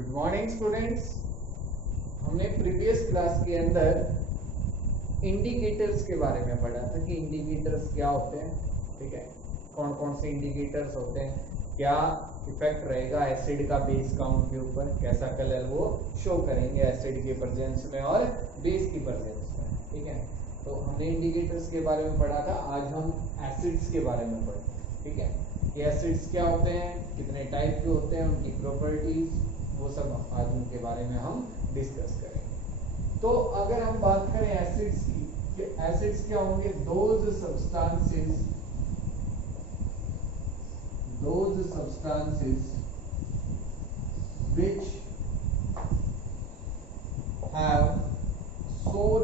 Good morning students. हमने previous class के अंदर इंडिकेटर्स के बारे में पढ़ा था कि इंडिकेटर्स क्या होते हैं, ठीक है, कौन कौन से इंडिकेटर्स होते हैं, क्या इफेक्ट रहेगा एसिड का बेस काउंट के ऊपर, कैसा कलर वो शो करेंगे एसिड के प्रेजेंस में और बेस की प्रेजेंस में, ठीक है। तो हमने इंडिकेटर्स के बारे में पढ़ा था। आज हम एसिड्स के बारे में पढ़ते हैं, ठीक है। ये एसिड्स क्या होते हैं, कितने टाइप के होते हैं, उनकी प्रॉपर्टीज, वो सब आज उनके बारे में हम डिस्कस करेंगे। तो अगर हम बात करें एसिड्स की, कि एसिड्स क्या होंगे, those substances which have sour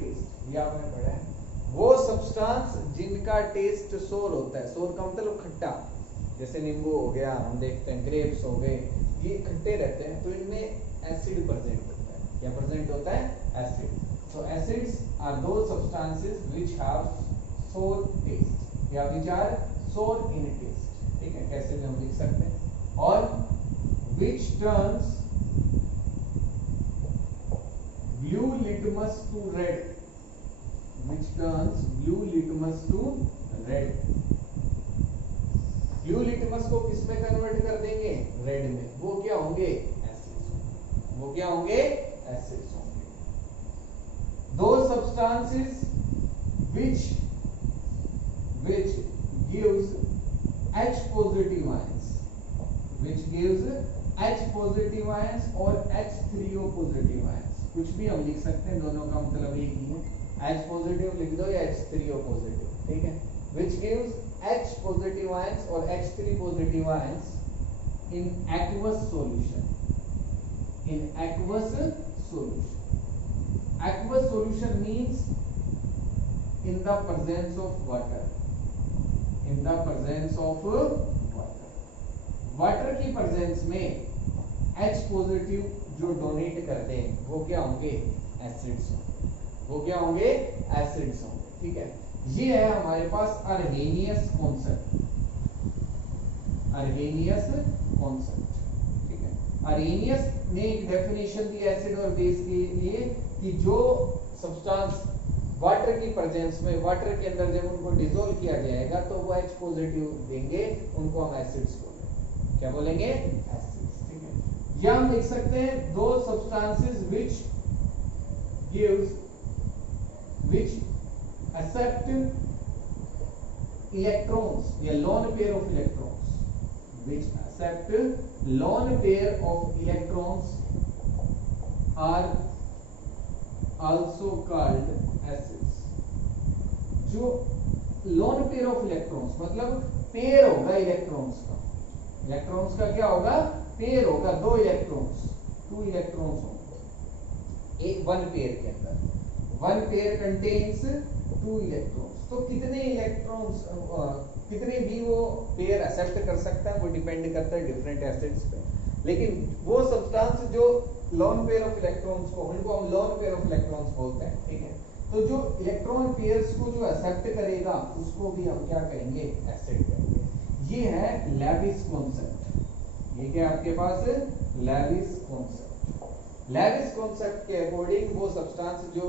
taste, ये आपने पढ़ा है। वो सब्सटेंस जिनका टेस्ट सोर होता है, सोर का मतलब खट्टा, जैसे नींबू हो गया, हम देखते हैं ग्रेप्स हो गए, ये खट्टे रहते हैं, तो इनमें एसिड प्रेजेंट होता है। क्या प्रेजेंट होता है? Acid. So acids are those substances which have sour taste, या which are sour in taste, ठीक है, कैसे भी हम लिख सकते हैं। और which turns blue litmus to red, blue litmus को किस में कन्वर्ट कर देंगे? रेड में। वो क्या होंगे? एसिड्स होंगे। Those substances which gives H positive ions और H3O positive ions, कुछ भी हम लिख सकते हैं, दोनों का मतलब एक ही है। H positive लिख दो या H3O positive, ठीक है। Which gives H positive ions और H3 positive ions in aqueous solution. Aqueous solution means in the presence of water. Water की प्रेजेंस में H पॉजिटिव जो डोनेट करते हैं वो क्या होंगे? एसिड्स होंगे। ठीक है। ये है हमारे पास अर्हेनियस कॉन्सेप्ट, ठीक है। अर्हेनियस ने एक डेफिनेशन दी एसिड और बेस के लिए कि जो सब्सटेंस वाटर की प्रेजेंस में, वाटर के अंदर जब उनको डिसॉल्व किया जाएगा तो वो H पॉजिटिव देंगे, उनको हम एसिड्स बोलेंगे। क्या बोलेंगे? एसिड्स, ठीक है। या हम लिख सकते हैं दो सब्सटेंसेस which accept electrons, या lone pair of electrons, are also called acids। जो lone pair of electrons मतलब पेयर होगा इलेक्ट्रॉन्स का क्या होगा? पेयर होगा, दो इलेक्ट्रॉन्स, 2 इलेक्ट्रॉन्स होंगे एक वन पेयर के अंदर। One pair contains 2 electrons. तो कितने इलेक्ट्रॉन्स, कितने भी वो पेयर एक्सेप्ट कर सकता है वो डिपेंड करता है डिफरेंट एसिड्स पे। लेकिन वो सब्सटेंस जो लोन पेयर ऑफ इलेक्ट्रॉन्स को, उनको हम लोन पेयर ऑफ इलेक्ट्रॉन्स बोलते हैं, ठीक है। तो जो इलेक्ट्रॉन पेयर्स को जो एक्सेप्ट करेगा उसको भी हम क्या कहेंगे? एसिड कहेंगे। ये है लेविस कॉन्सेप्ट। ये क्या आपके पास? लेविस कॉन्सेप्ट के अकॉर्डिंग वो सब्सटेंस जो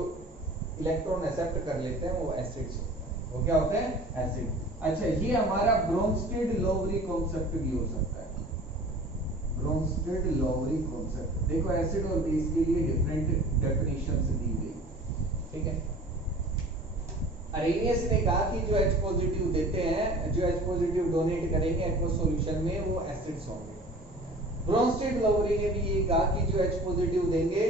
इलेक्ट्रॉन एक्सेप्ट कर लेते हैं वो एसिड्स होते हैं। वो क्या होते हैं? एसिड। अच्छा, ये हमारा ब्रोंस्टेड-लोवरी कॉन्सेप्ट भी हो सकता है। ब्रोंस्टेड-लोवरी कॉन्सेप्ट, देखो एसिड और बेस के लिए डिफरेंट डेफिनेशंस दी गई, ठीक है। अरेनियस ने कहा कि जो H पॉजिटिव देते हैं, जो H पॉजिटिव डोनेट करेंगे एक्वस सॉल्यूशन में, वो एसिड्स होंगे। ब्रोंस्टेड-लोवरी ने भी ये कहा कि जो H पॉजिटिव देंगे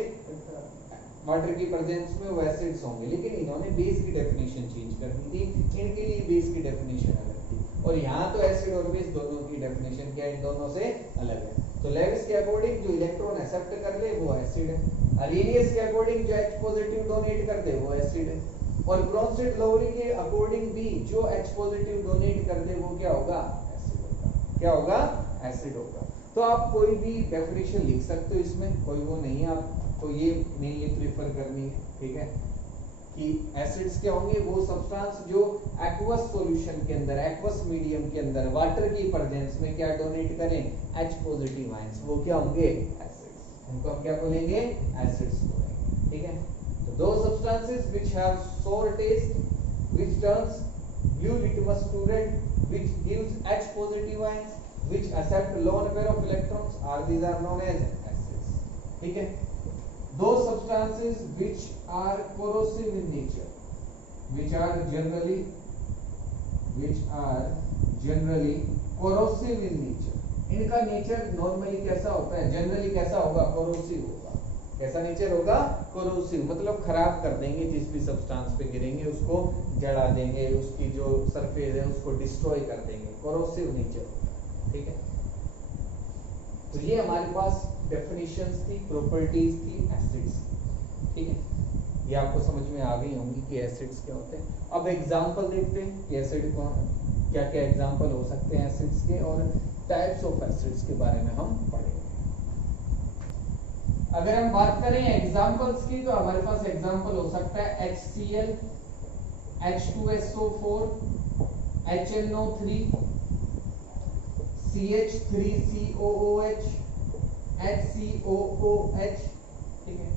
वाटर की प्रेजेंस में वो एसिड्स होंगे। लेकिन इन्होंने बेस की डेफिनेशन चेंज कर दी थी, इनके लिए बेस की डेफिनेशन अलग थी, और यहाँ तो एसिड और बेस दोनों की डेफिनेशन क्या इन दोनों से अलग है। तो लेविस के अकॉर्डिंग जो इलेक्ट्रॉन एक्सेप्ट कर ले वो एसिड है। अरेनियस के अकॉर्डिंग जो H पॉजिटिव डोनेट कर दे वो एसिड है। और ब्रोंस्टेड-लोवरी के अकॉर्डिंग भी जो H पॉजिटिव डोनेट कर दे वो क्या होगा? एसिड होगा। क्या होगा? एसिड होगा। तो आप कोई भी डेफिनेशन लिख सकते हो, इसमें कोई वो नहीं है, आपको ये मेनली प्रेफर करनी है, ठीक है। कि एसिड्स क्या होंगे, वो सब्सटेंस जो एक्वस सॉल्यूशन के अंदर, एक्वस मीडियम के अंदर वाटर की प्रेजेंस में क्या डोनेट करें, H पॉजिटिव आयंस, वो क्या होंगे, एसिड्स। उनको हम क्या बोलेंगे, एसिड्स बोलेंगे। ठीक है, तो दो substances which have sour taste, which turns blue litmus to red, which gives H positive ions, which accept lone pair of electrons, are these are known as acids. ठीक है, those substances which are corrosive in nature, which are generally corrosive in nature, इनका nature normally कैसा होता है, generally कैसा होगा, corrosive होगा। कैसा नेचर होगा, कोरोसिव, मतलब खराब कर देंगे, जिस भी सब्सटेंस पे गिरेंगे उसको जला देंगे, उसकी जो सरफेस है उसको डिस्ट्रॉय कर देंगे, कोरोसिव नेचर होगा। ठीक है, तो ये हमारे पास डेफिनेशंस थी, प्रॉपर्टीज थी एसिड्स। ठीक है, ये आपको समझ में आ गई होंगी कि एसिड्स क्या होते हैं। अब एग्जांपल देखते हैं कि एसिड कौन, क्या क्या एग्जांपल हो सकते हैं एसिड्स के, और टाइप्स ऑफ एसिड्स के बारे में हम पढ़ेंगे। अगर हम बात करें एग्जांपल्स की, तो हमारे पास एग्जांपल हो सकता है HCl, H2SO4, HNO3, CH3COOH, HCOOH। ठीक है,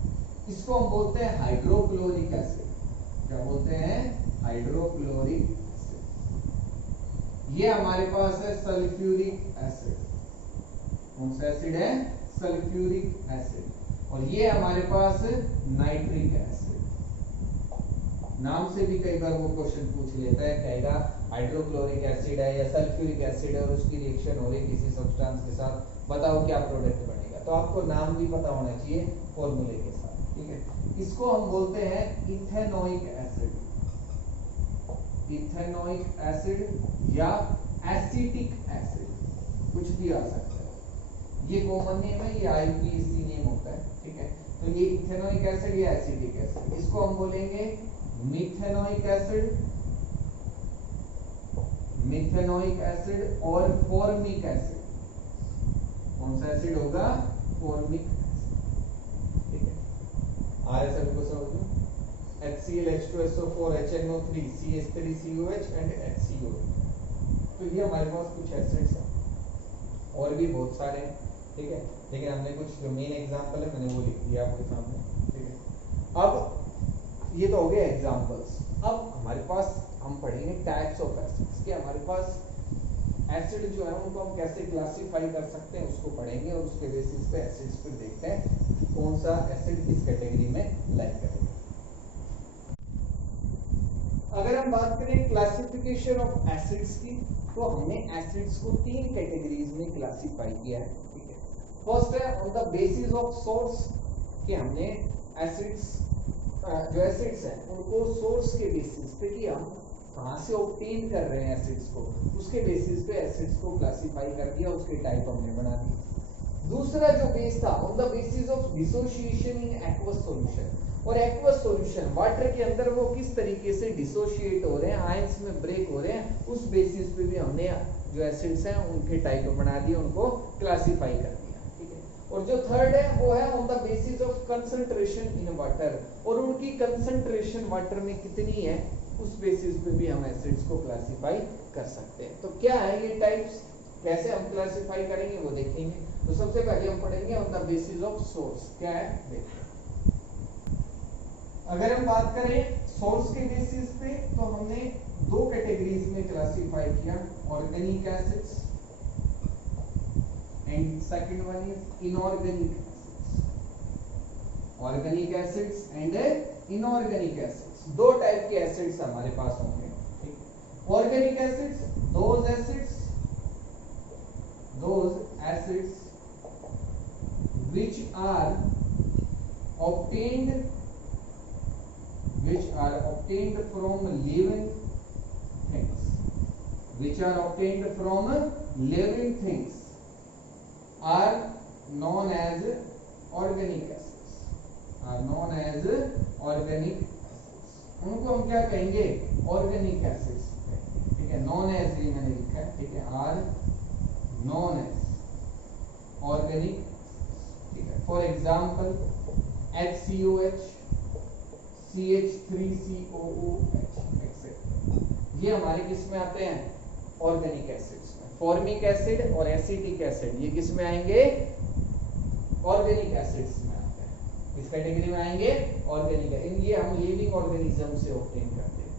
इसको हम बोलते हैं हाइड्रोक्लोरिक एसिड। क्या बोलते हैं, हाइड्रोक्लोरिक एसिड। ये हमारे पास है सल्फ्यूरिक एसिड। कौन सा एसिड है, सल्फ्यूरिक एसिड। और ये हमारे पास नाइट्रिक एसिड। नाम से भी कई बार वो क्वेश्चन पूछ लेता है, कहेगा हाइड्रोक्लोरिक एसिड है या सल्फ्यूरिक एसिड है और उसकी रिएक्शन हो रही किसी सब्सटेंस के साथ, बताओ क्या प्रोडक्ट बनेगा। तो आपको नाम भी पता होना चाहिए फॉर्मूले के साथ। ठीक है, इसको हम बोलते हैं इथेनोइक एसिड, इथेनोइक एसिड या एसिटिक एसिड, कुछ भी आ सकता है। ये कॉमन नेम है, ये IPAC नेम होता है। ठीक है, तो ये इथेनोइक एसिड या एसिटिक एसिड, इसको हम बोलेंगे मिथेनोइक एसिड, मिथेनोइक एसिड और फॉर्मिक एसिड। कौन सा एसिड होगा, फॉर्मिक एसिड। ठीक है, RSL को समझ लो, HCl, H2SO4, HNO3, CH3COH and HCOH। तो ये हमारे पास कुछ एसिड्स हैं, और भी बहुत सारे हैं। ठीक है, लेकिन हमने कुछ जो मेन एग्जांपल है मैंने वो लिख दिया आपके सामने। ठीक है, अब ये तो हो गए एग्जांपल्स। अब हमारे पास हम पढ़ेंगे टाइप्स ऑफ एसिड्स के। हमारे पास एसिड जो है उनको हम कैसे क्लासिफाई कर सकते हैं उसको पढ़ेंगे, और उसके बेसिस पे एसिड्स पर देखते हैं कि कौन सा एसिड किस कैटेगरी में लाइक करेगा। अगर हम बात करें क्लासिफिकेशन ऑफ एसिड्स की, तो हमने एसिड्स को 3 कैटेगरीज में क्लासिफाई किया है। ठीक है, फर्स्ट है on the basis of source, कि हमने एसिड्स जो एसिड्स हैं उनको सोर्स के बेसिस पे, कि हम कहां से ऑब्टेन कर रहे हैं एसिड्स को, उसके बेसिस पे एसिड्स को क्लासिफाई कर दिया, उसके टाइप हमने बना दिए। दूसरा जो बेस था on the basis of dissociation in aqueous solution, और एक्वस सॉल्यूशन वाटर के अंदर वो किस तरीके से डिसोशिएट हो रहे हैं, आयंस में ब्रेक हो रहे हैं, उस बेसिस पे भी हमने जो एसिड्स हैं उनके टाइप बना दिए, उनको क्लासिफाई कर दिया। ठीक है, और जो थर्ड है वो है on the basis of concentration in water, और उनकी कंसंट्रेशन वाटर में कितनी है उस बेसिस पे भी हम एसिड्स को क्लासिफाई कर सकते हैं। तो क्या है ये टाइप्स, कैसे हम क्लासिफाई करेंगे वो देखेंगे। तो सबसे पहले हम पढ़ेंगे on the basis of source, क्या है देखते हैं। अगर हम बात करें सोर्स के बेसिस पे, तो हमने 2 कैटेगरीज में क्लासिफाई किया, organic acids and second one is inorganic acids. Organic acids and inorganic acids, 2 type के एसिड्स हमारे पास होंगे। ठीक, organic acids those acids which are obtained from living things, which are obtained from living things are known as organic acids, are known as organic acids। उनको हम क्या कहेंगे, organic acids. ठीक है, नॉन एज भी मैंने लिखा है। ठीक है, आर नॉन एज ऑर्गेनिक। ठीक है, for example HCOH, CH3COOH etcetera. ये हमारे किस में आते हैं? ऑर्गेनिक एसिड्स में। फॉर्मिक एसिड और एसिटिक एसिड ये किस में आएंगे? ऑर्गेनिक एसिड्स में आते हैं। इस कैटेगरी में आएंगे ऑर्गेनिक। ये हम लिविंग ऑर्गेनिज्म से ऑब्टेन करते हैं।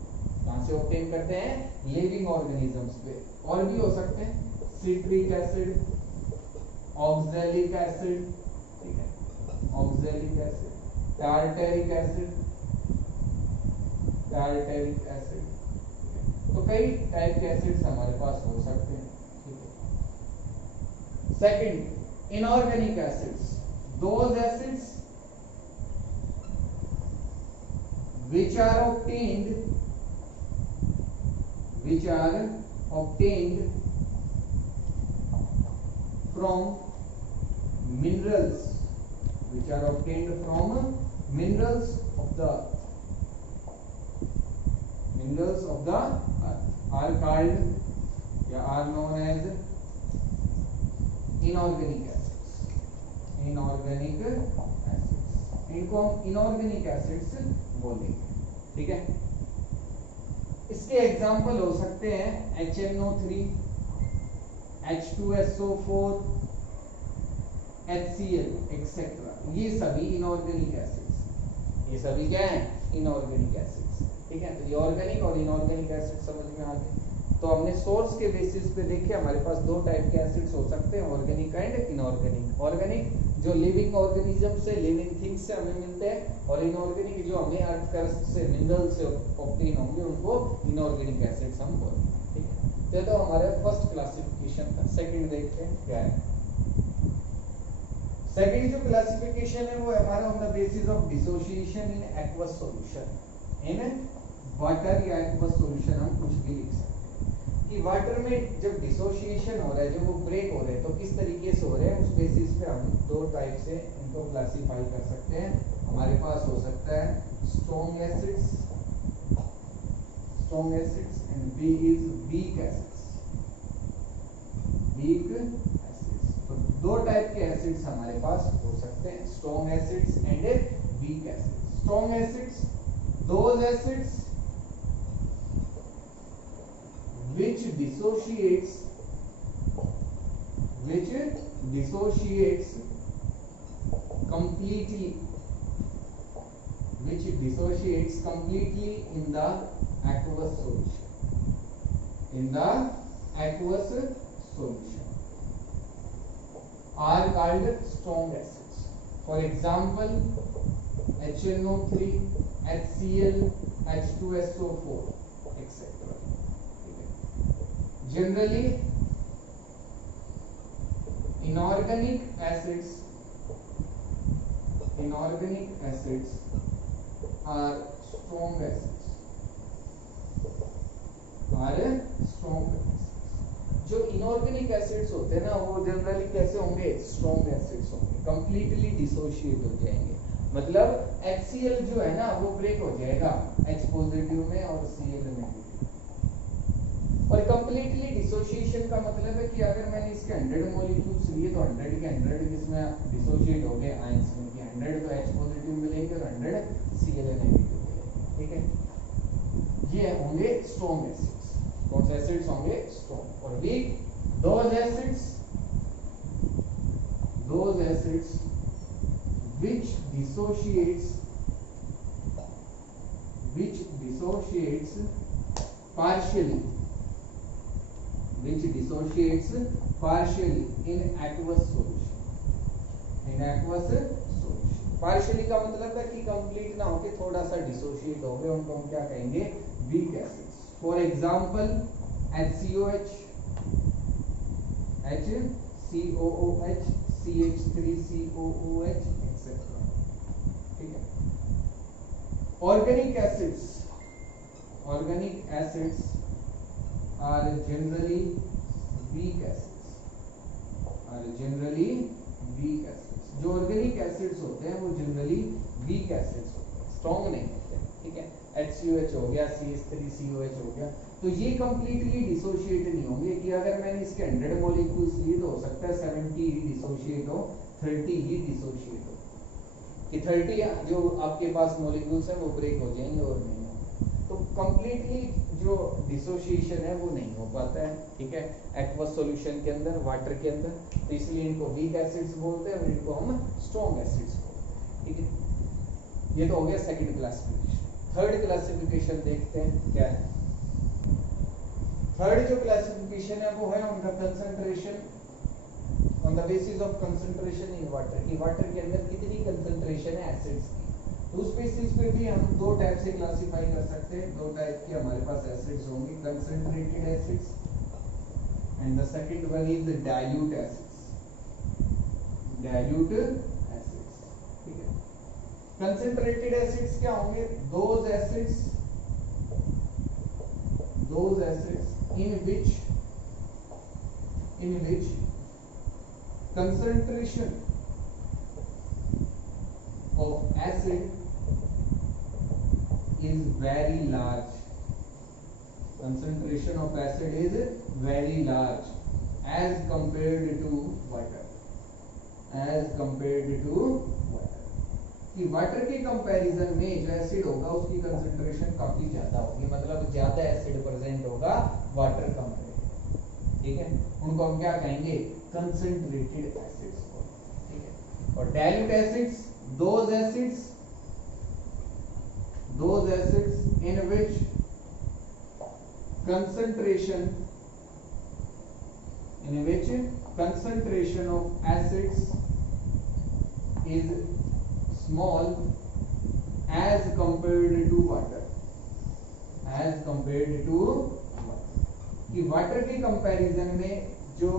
कहां से ऑब्टेन करते हैं? लिविंग ऑर्गेनिजम्स पे। और भी हो सकते हैं, सिट्रिक एसिड, ऑक्सैलिक एसिड, ठीक है, oxalic acid, tartaric acid, tartaric acid. तो कई टाइप के एसिड्स हमारे पास हो सकते हैं, ठीक है। Second, inorganic acids, those acids which are obtained from minerals, which are obtained from minerals of the earth are called या are known as inorganic acids. Inorganic acids, इनको हम inorganic acids बोलेंगे, ठीक है। इसके एग्जाम्पल हो सकते हैं HNO3, H2SO4, HCl एक्सेट्रा। ये सभी इनऑर्गेनिक एसिड्स, ये सभी क्या है? इनऑर्गेनिक एसिड्स, ठीक है। तो ये ऑर्गेनिक और इनऑर्गेनिक एसिड समझ में आ गए। तो हमने सोर्स के बेसिस पे देखे हमारे पास दो टाइप के एसिड्स हो सकते हैं, ऑर्गेनिक एंड इनऑर्गेनिक। ऑर्गेनिक जो लिविंग ऑर्गेनिज्म से, लिविंग थिंग्स से हमें मिलते हैं, और इनऑर्गेनिक जो हमें अर्थ क्रस्ट से, मिनरल से ऑब्टेन होंगे, उनको इनऑर्गेनिक एसिड्स हम बोलते हैं, ठीक है। तो हमारा फर्स्ट क्लासिफिकेशन था। सेकंड देखते हैं क्या है। सेकंड जो क्लासिफिकेशन है वो हमारा on the basis of dissociation in aqueous solution. In water या एक्वस सॉल्यूशन हम कुछ भी लिख सकते हैं कि वाटर में जब डिसोसिएशन हो रहा है, जब वो ब्रेक हो रहे हैं, तो किस तरीके से हो रहे हैं, उस बेसिस पे हम दो टाइप से इनको क्लासिफाई कर सकते हैं। हमारे पास हो सकता है strong acids and B is weak acids. Weak acids, तो दो टाइप के एसिड्स हमारे पास हो सकते हैं, strong acids and weak acids. Strong acids, those acids which dissociates completely in the aqueous solution are called strong acids. For example, HNO3, HCl, H2SO4 etc. Generally, inorganic acids are strong acids. जो inorganic acids होते हैं ना, वो generally कैसे होंगे? Strong acids होंगे, completely dissociate हो जाएंगे। मतलब HCl जो है ना, वो ब्रेक हो जाएगा H पॉजिटिव में और Cl नेगेटिव। और कंप्लीटली डिसोसिएशन का मतलब है कि अगर मैंने इसके 100 मॉलिक्यूल्स लिए तो 100 के 100 किसमें डिसोसिएट हो गए? आयंस में। कि 100 तो H पॉजिटिव मिलेंगे और 100 Cl नेगेटिव मिलेंगे, ठीक है। ये होंगे स्ट्रॉन्ग एसिड्स। कौन से एसिड्स होंगे? स्ट्रॉन्ग। और weak, those acids which dissociates partially in aqueous solution। Partially का मतलब है कि कंप्लीट ना होके थोड़ा सा डिसोशिएट हो गए, उनको हम क्या कहेंगे? Weak acids. For example HCOH, HCOOH, CH3COOH etcetera, ठीक है। Organic acids are generally weak acids। जो ऑर्गेनिक एसिड्स होते हैं वो जनरली वीक एसिड्स होते हैं, स्ट्रॉन्ग नहीं होते हैं, ठीक है। HCOH हो गया, CH3COH हो गया, तो ये कंप्लीटली डिसोशिएट नहीं होंगे। कि अगर मैंने इसके 100 मॉलिक्यूल्स लिए तो हो सकता है 70 ही डिसोशिएट हो, 30 ही डिसोशिएट हो। कि 30 जो आपके पास मॉलिक्यूल्स है वो ब्रेक हो जाएंगे और नहीं हो, तो कंप्लीटली जो डिसोसिएशन है वो नहीं हो पाता है, ठीक है, एक्वस सॉल्यूशन के अंदर, वाटर के अंदर, तो इसलिए इनको वीक एसिड्स बोलते हैं और इनको हम स्ट्रॉन्ग एसिड्स बोलते हैं, ठीक है। ये तो हो गया सेकंड क्लासिफिकेशन। थर्ड क्लासिफिकेशन देखते हैं क्या है। थर्ड जो क्लासिफिकेशन है वो है उनका concentration on the basis of concentration in water, कि वाटर के अंदर कितनी कंसंट्रेशन है एसिड्स की, तो उस बेसिस पे भी हम दो टाइप से क्लासिफाई कर सकते हैं। दो टाइप के हमारे पास एसिड्स होंगे, concentrated acids and the second one is dilute acids, dilute acids, ठीक है। कंसंट्रेटेड एसिड्स क्या होंगे? Those acids in which concentration of acid is very large, concentration of acid is very large as compared to water, कि water के comparison में जो acid होगा उसकी कंसंट्रेशन काफी ज्यादा होगी, मतलब ज्यादा एसिड प्रेजेंट होगा वाटर कम रहेगा, ठीक है। उनको हम क्या कहेंगे? कंसंट्रेटेड एसिड्स, ठीक है। और dilute acids, those acids in which concentration of acids is small as compared to water, कि वाटर के कंपैरिजन में जो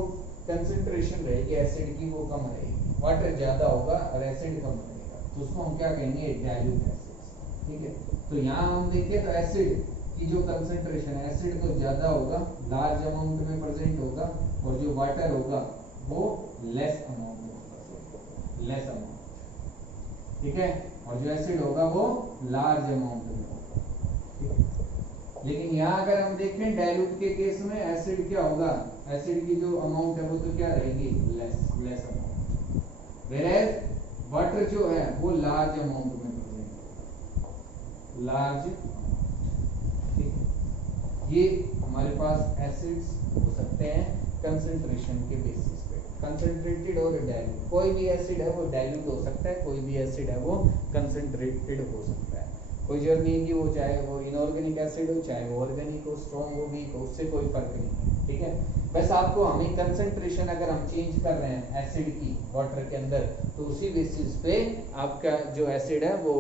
कंसंट्रेशन रहेगी एसिड की वो कम रहेगी, वाटर ज्यादा होगा और एसिड कम रहेगा, तो उसको हम क्या कहेंगे? डाइल्यूट एसिड्स, ठीक है। तो यहाँ हम देखें तो एसिड की जो कंसंट्रेशन है, एसिड तो ज्यादा होगा, लार्ज अमाउंट में प्रेजेंट होगा, और जो वाटर होगा वो लेस अमाउंट में प्रेजेंट, ठीक है, और जो एसिड होगा वो लार्ज अमाउंट में होगा, ठीक है। लेकिन यहाँ अगर हम देखें डाइल्यूट के केस में एसिड क्या होगा? एसिड की जो अमाउंट है वो तो क्या रहेगी? लेस अमाउंट, वेयरएज वाटर जो है वो लार्ज अमाउंट में प्रेजेंट होगा, लार्ज, ठीक है। ये हमारे पास एसिड्स हो सकते हैं कंसंट्रेशन के बेसिस पे, कंसंट्रेटेड और डाइल्यूट। कोई भी एसिड है वो डाइल्यूट हो सकता है, कोई भी एसिड है वो कंसंट्रेटेड हो सकता है, कोई जरूरी नहीं कि वो चाहे वो इनऑर्गेनिक एसिड हो, चाहे वो ऑर्गेनिक हो, स्ट्रॉन्ग हो, वीक हो, उससे कोई फर्क नहीं है, ठीक है। बस आपको हमें कंसंट्रेशन अगर हम चेंज कर रहे हैं एसिड की वाटर के अंदर, तो उसी बेसिस पे आपका जो एसिड है वो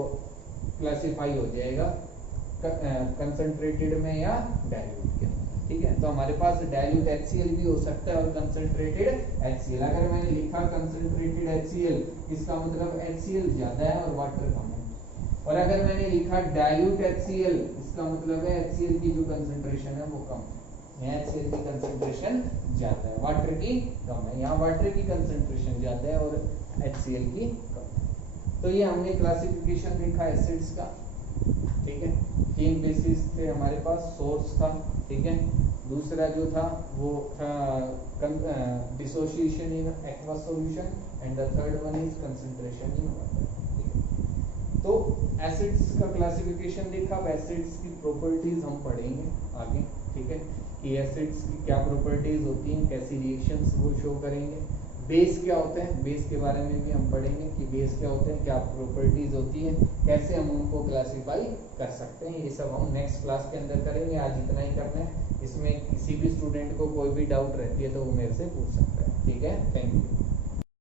क्लासिफाई हो जाएगा कंसंट्रेटेड में या डाइल्यूट के अंदर, ठीक है। तो हमारे पास डाइल्यूट HCl भी हो सकता है और कंसंट्रेटेड HCl। अगर मैंने लिखा कंसंट्रेटेड HCl, इसका मतलब HCl ज्यादा है और वाटर कम है, और अगर मैंने लिखा डाइल्यूट HCl, इसका मतलब है HCl की जो कंसंट्रेशन है वो कम है, यहाँ HCl की कंसंट्रेशन ज्यादा है, वाटर की कम है, यहाँ वाटर की कंसंट्रेशन ज्यादा है और HCl की कम है। तो ये हमने क्लासिफिकेशन देखा एसिड्स का, ठीक है। तीन बेसिस थे हमारे पास, सोर्स था, ठीक है, दूसरा जो था वो था dissociation in aqueous solution, and the third one is concentration in water, ठीक है। तो एसिड्स का क्लासिफिकेशन देखा, अब एसिड्स की प्रॉपर्टीज हम पढ़ेंगे आगे, ठीक है, कि एसिड्स की क्या प्रॉपर्टीज होती हैं, कैसी रिएक्शंस वो शो करेंगे, बेस क्या होते हैं, बेस के बारे में भी हम पढ़ेंगे कि बेस क्या होते हैं, क्या प्रॉपर्टीज होती हैं, कैसे हम उनको क्लासिफाई कर सकते हैं, ये सब हम नेक्स्ट क्लास के अंदर करेंगे। आज इतना ही करना है, इसमें किसी भी स्टूडेंट को कोई भी डाउट रहती है तो वो मेरे से पूछ सकता है, ठीक है। Thank you.